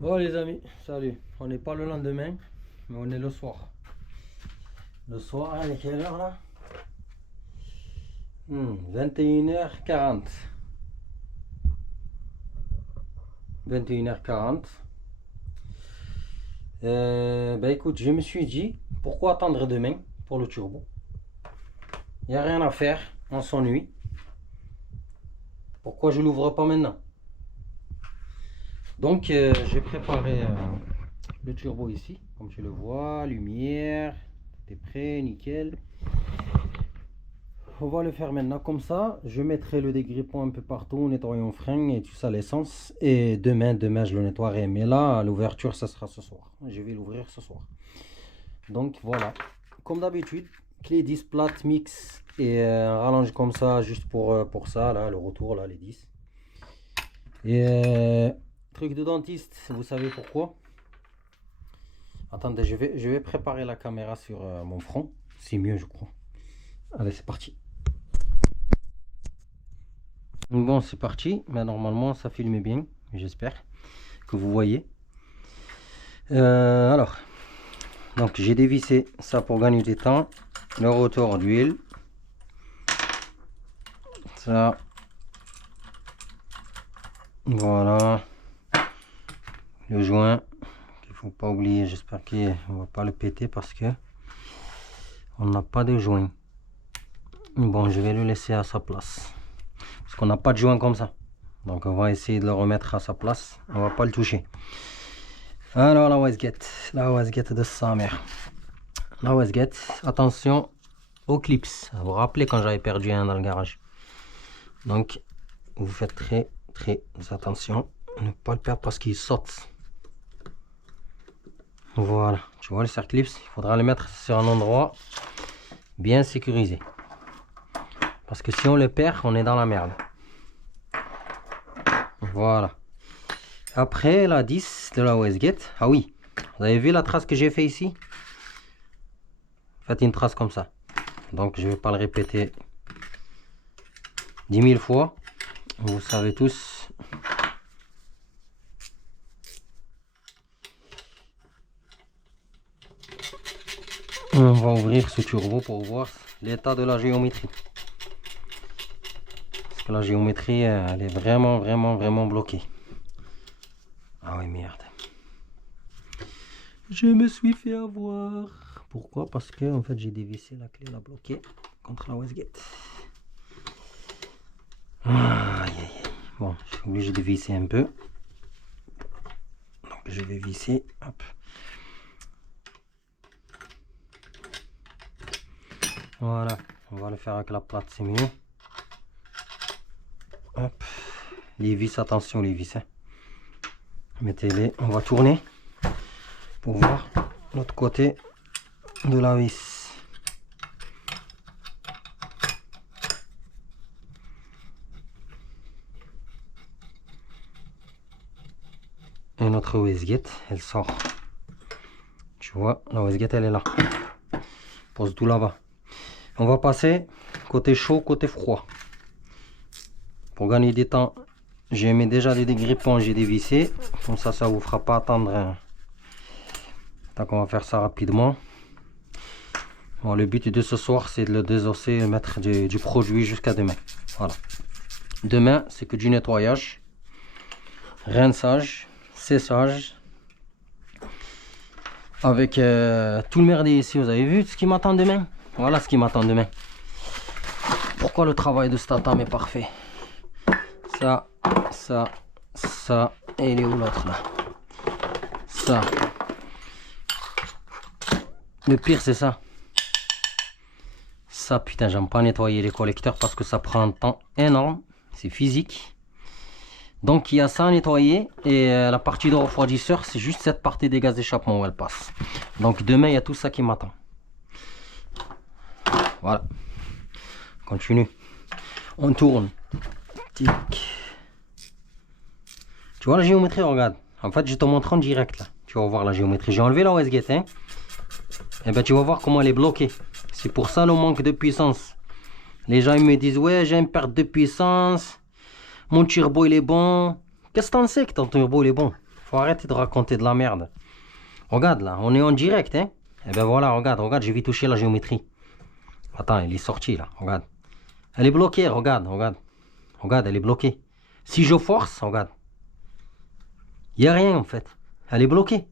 Bon les amis, salut. On n'est pas le lendemain, mais on est le soir. Le soir, il est quelle heure là? 21h40. 21h40. Bah écoute, je me suis dit, pourquoi attendre demain pour le turbo? Il n'y a rien à faire, on s'ennuie. Pourquoi je l'ouvre pas maintenant? Donc j'ai préparé le turbo ici, comme tu le vois, lumière, tout est prêt, nickel. On va le faire maintenant comme ça. Je mettrai le dégrippant un peu partout, nettoyant frein et tout ça, l'essence. Et demain je le nettoierai. Mais là, l'ouverture, ça sera ce soir. Je vais l'ouvrir ce soir. Donc voilà. Comme d'habitude, clé 10 plate mix et un rallonge comme ça, juste pour ça, là, le retour, là, les 10. Et truc de dentiste, vous savez pourquoi? Attendez, je vais préparer la caméra sur mon front. C'est mieux, je crois. Allez, c'est parti. Bon, c'est parti. Mais normalement, ça filme bien. J'espère que vous voyez. Alors, donc j'ai dévissé ça pour gagner du temps. Le rotor d'huile. Ça. Voilà. Le joint. Il faut pas oublier. J'espère qu'on va pas le péter parce que on n'a pas de joint. Bon, je vais le laisser à sa place. Parce qu'on n'a pas de joint comme ça. Donc on va essayer de le remettre à sa place. On va pas le toucher. Alors la wasguette de sa mère. La wasguette, attention aux clips. Vous vous rappelez quand j'avais perdu un dans le garage. Donc vous faites très attention. Ne pas le perdre parce qu'il saute. Voilà, tu vois le cercle clips, il faudra le mettre sur un endroit bien sécurisé. Parce que si on le perd, on est dans la merde. Voilà. Après la 10 de la wasguette. Ah oui, vous avez vu la trace que j'ai fait ici? Faites une trace comme ça. Donc je ne vais pas le répéter 10 000 fois. Vous savez tous. On va ouvrir ce turbo pour voir l'état de la géométrie. Parce que la géométrie, elle est vraiment bloquée. Ah oui, merde. Je me suis fait avoir. Pourquoi? Parce que en fait j'ai dévissé la clé, la bloquée contre la wasguette. Aïe. Bon, je suis obligé de visser un peu. Donc je vais visser. Hop. Voilà, on va le faire avec la plate, c'est mieux. Hop. Les vis, attention les vis. Hein. Mettez-les, on va tourner pour voir l'autre côté de la vis. Et notre wasguette, elle sort. Tu vois, la wasguette, elle est là. Pose tout là-bas. On va passer côté chaud, côté froid. Pour gagner du temps, j'ai mis déjà des dégrippants, j'ai dévissé. Comme ça, ça vous fera pas attendre. Donc on va faire ça rapidement. Bon, le but de ce soir, c'est de le désosser et mettre du produit jusqu'à demain. Voilà. Demain, c'est que du nettoyage, rinçage, séchage. Avec tout le merdier ici, vous avez vu ce qui m'attend demain? Voilà ce qui m'attend demain. Pourquoi le travail de Statam est parfait? Ça, et il est où l'autre là? Ça. Le pire c'est ça. Ça, putain, j'aime pas nettoyer les collecteurs parce que ça prend un temps énorme. C'est physique. Donc il y a ça à nettoyer. Et la partie de refroidisseur, c'est juste cette partie des gaz d'échappement où elle passe. Donc demain, il y a tout ça qui m'attend. Voilà. Continue. On tourne. Tic. Tu vois la géométrie, regarde. En fait, je te montre en direct là. Tu vas voir la géométrie. J'ai enlevé la wasguette. Hein. Et ben tu vas voir comment elle est bloquée. C'est pour ça le manque de puissance. Les gens ils me disent ouais, j'ai une perte de puissance. Mon turbo il est bon. Qu'est-ce que t'en sais que ton turbo il est bon? Faut arrêter de raconter de la merde. Regarde là, on est en direct, hein. Et ben voilà, regarde, je vais toucher la géométrie. Attends, elle est sortie là, regarde. Elle est bloquée, regarde. Regarde, elle est bloquée. Si je force, regarde. Il n'y a rien en fait. Elle est bloquée.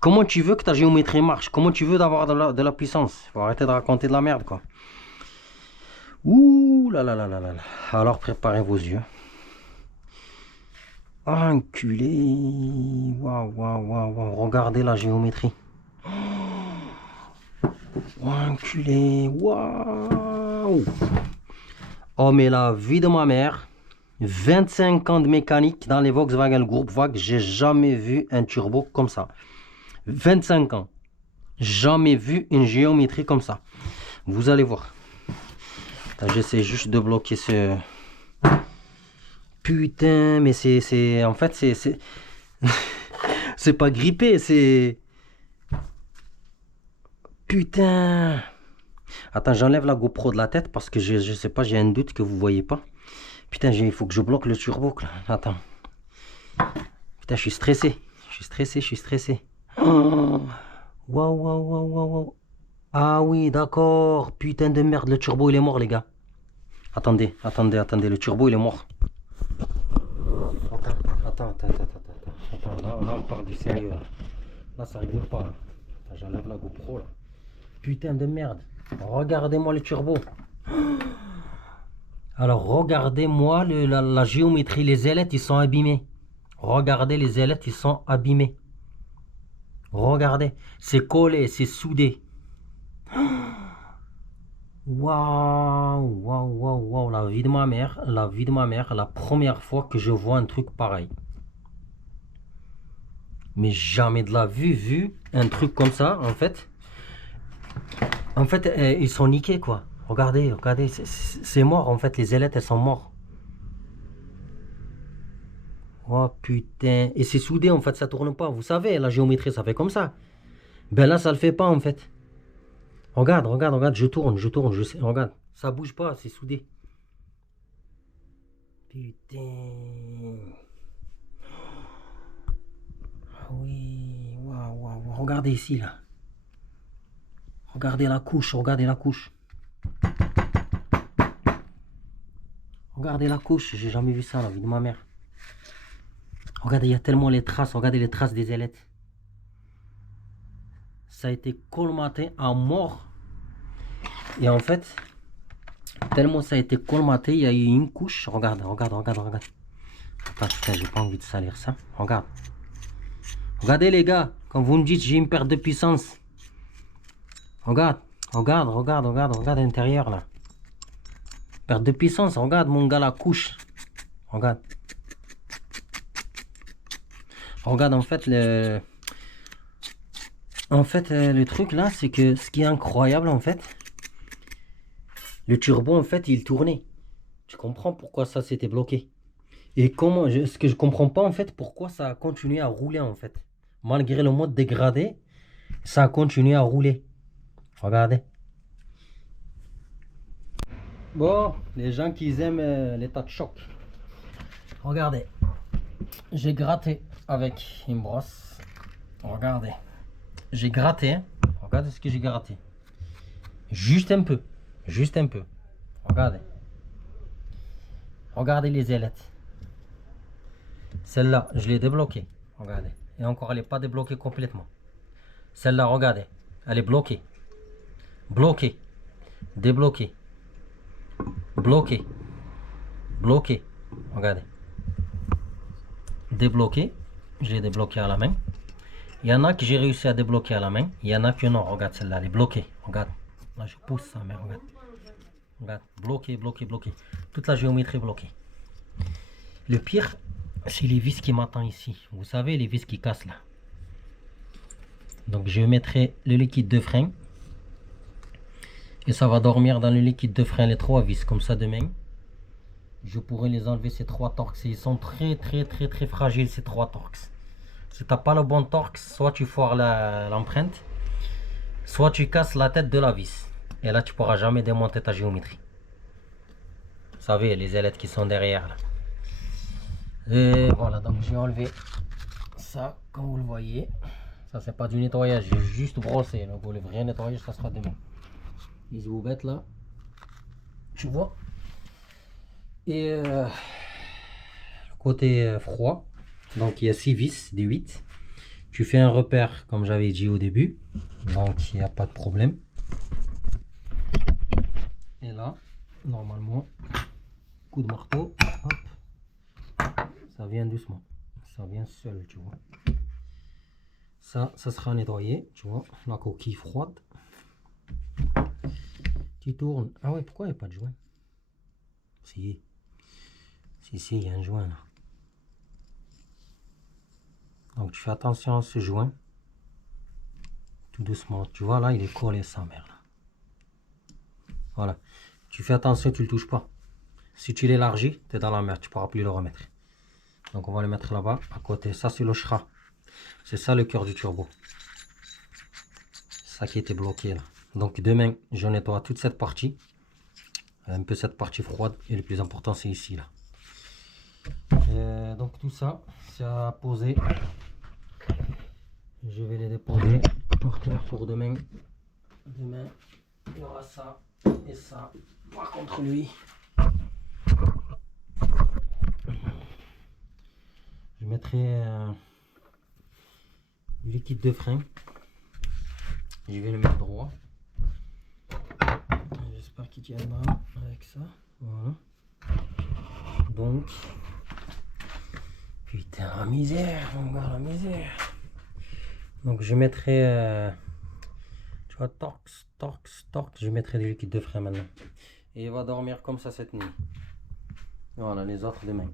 Comment tu veux que ta géométrie marche? Comment tu veux d'avoir de la puissance? Faut arrêter de raconter de la merde, quoi. Ouh là là là là là. Alors préparez vos yeux. Enculé. Waouh. Regardez la géométrie. Enculé. Waouh. Oh mais la vie de ma mère. 25 ans de mécanique dans les Volkswagen Groupe Vague. J'ai jamais vu un turbo comme ça. 25 ans. Jamais vu une géométrie comme ça. Vous allez voir. J'essaie juste de bloquer ce... Putain, mais c'est... En fait, c'est... C'est pas grippé, c'est... Putain. Attends, j'enlève la GoPro de la tête parce que je sais pas, j'ai un doute que vous voyez pas. Putain, il faut que je bloque le turbo, là. Attends. Putain, je suis stressé. Je suis stressé. Oh. Waouh. Ah oui, d'accord. Putain de merde, le turbo, il est mort, les gars. Attendez. Le turbo, il est mort. Attends. Là, on parle du sérieux. Là, ça rigole pas. J'enlève la GoPro, là. Putain de merde. Regardez-moi le turbo. Alors, regardez-moi la géométrie. Les ailettes, ils sont abîmés. Regardez, les ailettes, ils sont abîmés. Regardez. C'est collé, c'est soudé. Waouh. La vie de ma mère. La première fois que je vois un truc pareil. Mais jamais de la vu un truc comme ça, en fait. En fait, ils sont niqués, quoi. Regardez, c'est mort, en fait. Les ailettes, elles sont mortes. Oh, putain. Et c'est soudé, en fait, ça tourne pas. Vous savez, la géométrie, ça fait comme ça. Ben là, ça le fait pas, en fait. Regarde, je tourne, je sais. Regarde, ça bouge pas, c'est soudé. Putain. Oui, waouh. Regardez ici, là. Regardez la couche. Regardez la couche, j'ai jamais vu ça, la vie de ma mère. Regardez, il y a tellement les traces, regardez les traces des ailettes. Ça a été colmaté à mort. Et en fait, tellement ça a été colmaté, il y a eu une couche. Regarde. Attends, putain, j'ai pas envie de salir ça. Regarde. Regardez les gars, quand vous me dites j'ai une perte de puissance. Regarde à l'intérieur là. Perte de puissance, regarde mon gars la couche. Regarde en fait le truc là, c'est que ce qui est incroyable en fait, le turbo en fait il tournait. Tu comprends pourquoi ça s'était bloqué? Et ce que je comprends pas en fait, pourquoi ça a continué à rouler en fait. Malgré le mode dégradé, ça a continué à rouler. Regardez. Bon, les gens qui aiment l'état de choc. Regardez. J'ai gratté avec une brosse. Regardez. J'ai gratté. Hein. Regardez ce que j'ai gratté. Juste un peu. Regardez. Regardez les ailettes. Celle-là, je l'ai débloquée. Regardez. Et encore, elle n'est pas débloquée complètement. Celle-là, regardez. Elle est bloquée. Bloquée. Débloquée. Bloquée. Regardez. Débloqué. Je l'ai débloqué à la main. Il y en a que j'ai réussi à débloquer à la main. Il y en a que non. Regarde celle-là, elle est bloquée. Regarde. Là, je pousse ça, mais regarde. Regarde. Bloqué. Toute la géométrie bloquée. Le pire, c'est les vis qui m'attendent ici. Vous savez, les vis qui cassent là. Donc, je mettrai le liquide de frein. Et ça va dormir dans le liquide de frein, les 3 vis. Comme ça, demain, je pourrai les enlever, ces 3 torx. Ils sont très fragiles, ces 3 torx. Si tu n'as pas le bon torx, soit tu foires l'empreinte, soit tu casses la tête de la vis. Et là, tu pourras jamais démonter ta géométrie. Vous savez, les ailettes qui sont derrière là. Et voilà, donc j'ai enlevé ça, comme vous le voyez, ça c'est pas du nettoyage, j'ai juste brossé. Donc le vrai nettoyage, ça sera demain. Les boubettes là, tu vois. Et le côté froid, donc il y a 6 vis, des 8. Tu fais un repère comme j'avais dit au début, donc il n'y a pas de problème. Et là, normalement, coup de marteau, hop, ça vient doucement, ça vient seul, tu vois. Ça sera nettoyé, tu vois, la coquille froide. Tu tournes. Ah ouais, pourquoi il n'y a pas de joint? Si, il y a un joint là. Donc tu fais attention à ce joint. Tout doucement. Tu vois là, il est collé sa mère là. Voilà. Tu fais attention, tu le touches pas. Si tu l'élargis, tu es dans la merde, tu pourras plus le remettre. Donc on va le mettre là-bas, à côté. Ça c'est le shra. C'est ça le cœur du turbo. Ça qui était bloqué là. Donc demain, je nettoie toute cette partie. Un peu cette partie froide. Et le plus important, c'est ici là. Donc tout ça, c'est à poser. Je vais les déposer par terre pour demain. Demain, il y aura ça et ça. Par contre, lui, je mettrai du liquide de frein. Je vais le mettre droit. J'espère qu'il tiendra avec ça. Voilà. Donc, putain, la misère, on voit la misère. Donc, je mettrai, tu vois, torx. Je mettrai du liquide de frein maintenant. Et il va dormir comme ça cette nuit. Voilà, les autres demain.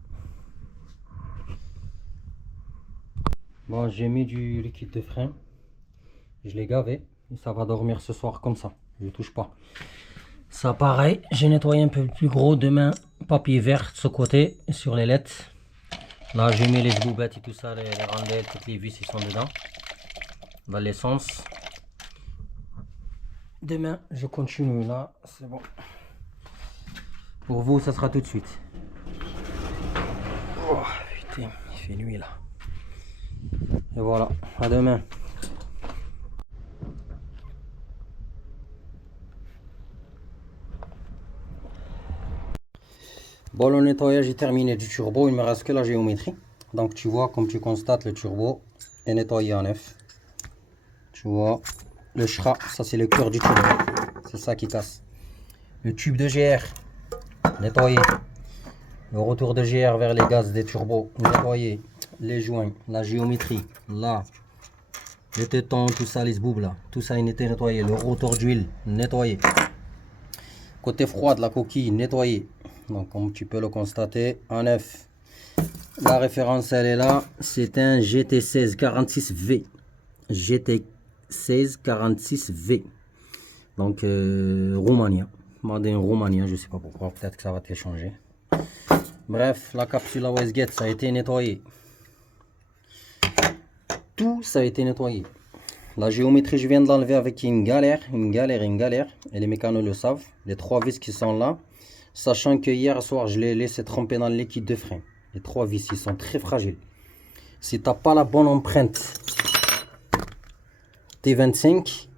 Bon, j'ai mis du liquide de frein. Je l'ai gavé. Et ça va dormir ce soir comme ça. Je ne touche pas. Ça pareil, j'ai nettoyé un peu plus gros demain. Papier vert de ce côté, sur les lettres. Là, j'ai mis les boubettes et tout ça, les rondelles, toutes les vis, ils sont dedans. Dans l'essence. Demain, je continue là. C'est bon. Pour vous, ça sera tout de suite. Oh, putain, il fait nuit là. Et voilà, à demain. Bon, le nettoyage est terminé du turbo, il ne me reste que la géométrie. Donc tu vois, comme tu constates, le turbo est nettoyé en neuf. Tu vois, le shra, ça c'est le cœur du turbo. C'est ça qui casse. Le tube de GR, nettoyé. Le retour de GR vers les gaz des turbos, nettoyé. Les joints, la géométrie, là. Les tétons, tout ça, les boubles là. Tout ça, il était nettoyé. Le rotor d'huile, nettoyé. Côté froid de la coquille, nettoyé. Donc comme tu peux le constater, en neuf. La référence elle est là, c'est un GT1646V. GT1646V. Donc Romania. Made in Romania, je sais pas pourquoi, peut-être que ça va te changer. Bref, la capsule à Westgate, ça a été nettoyé. Tout ça a été nettoyé. La géométrie, je viens de l'enlever avec une galère. Et les mécanos le savent. Les 3 vis qui sont là. Sachant que hier soir, je les ai laissés tremper dans le liquide de frein. Les 3 vis, ils sont très fragiles. Si tu n'as pas la bonne empreinte T25,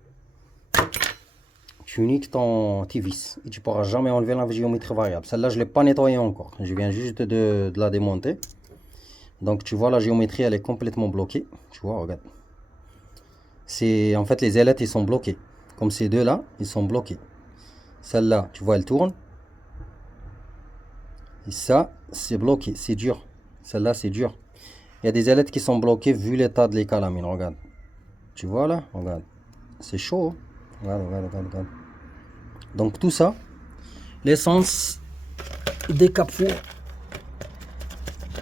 tu niques tes vis. Et tu ne pourras jamais enlever la géométrie variable. Celle-là, je ne l'ai pas nettoyée encore. Je viens juste de la démonter. Donc tu vois, la géométrie, elle est complètement bloquée. Tu vois, regarde. En fait, les ailettes, ils sont bloqués. Comme ces deux-là, ils sont bloqués. Celle-là, tu vois, elle tourne. Et ça, c'est bloqué, c'est dur. Celle-là, c'est dur. Il y a des ailettes qui sont bloquées vu l'état de l'écalamine. Regarde. Tu vois là? Regarde. C'est chaud. Regarde. Donc tout ça, l'essence des capes four.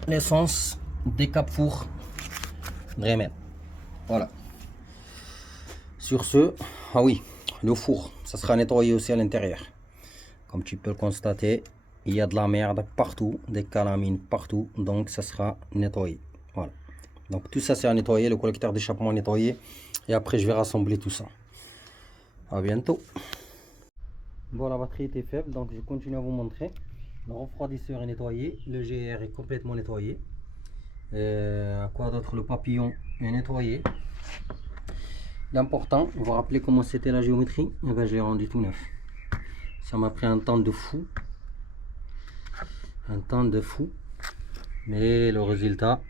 L'essence des capes four. Dremel. Voilà. Sur ce, ah oui, le four, ça sera nettoyé aussi à l'intérieur. Comme tu peux le constater, il y a de la merde partout, des calamines partout, donc ça sera nettoyé. Voilà. Donc tout ça c'est à nettoyer, le collecteur d'échappement nettoyé. Et après je vais rassembler tout ça. À bientôt. Bon, la batterie était faible, donc je continue à vous montrer. Le refroidisseur est nettoyé, le GR est complètement nettoyé. Quoi d'autre? Le papillon est nettoyé. L'important, vous vous rappelez comment c'était la géométrie? Et ben, je l'ai rendu tout neuf. Ça m'a pris un temps de fou. Un temps de fou. Mais le résultat,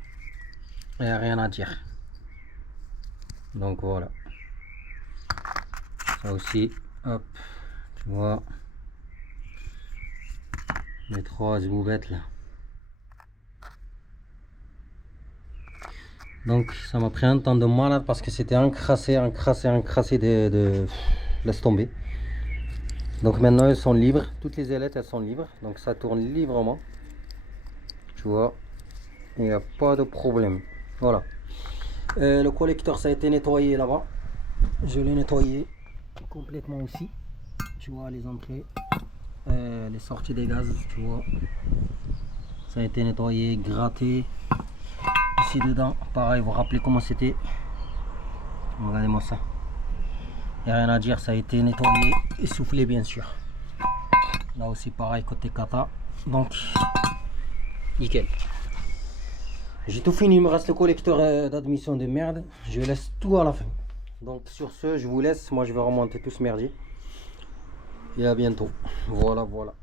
il n'y a rien à dire. Donc voilà. Ça aussi, hop, tu vois. Les 3 boubettes là. Donc ça m'a pris un temps de malade parce que c'était encrassé de... Laisse tomber. Donc maintenant elles sont libres, toutes les ailettes elles sont libres, donc ça tourne librement. Tu vois, il n'y a pas de problème. Voilà. Le collecteur ça a été nettoyé là-bas. Je l'ai nettoyé complètement aussi. Tu vois les entrées, les sorties des gaz, tu vois. Ça a été nettoyé, gratté. Ici dedans, pareil, vous vous rappelez comment c'était. Regardez-moi ça. Il n'y a rien à dire, ça a été nettoyé et soufflé bien sûr. Là aussi pareil côté kata. Donc nickel. J'ai tout fini, il me reste le collecteur d'admission de merde. Je laisse tout à la fin. Donc sur ce, je vous laisse. Moi je vais remonter tout ce merdier. Et à bientôt. Voilà, voilà.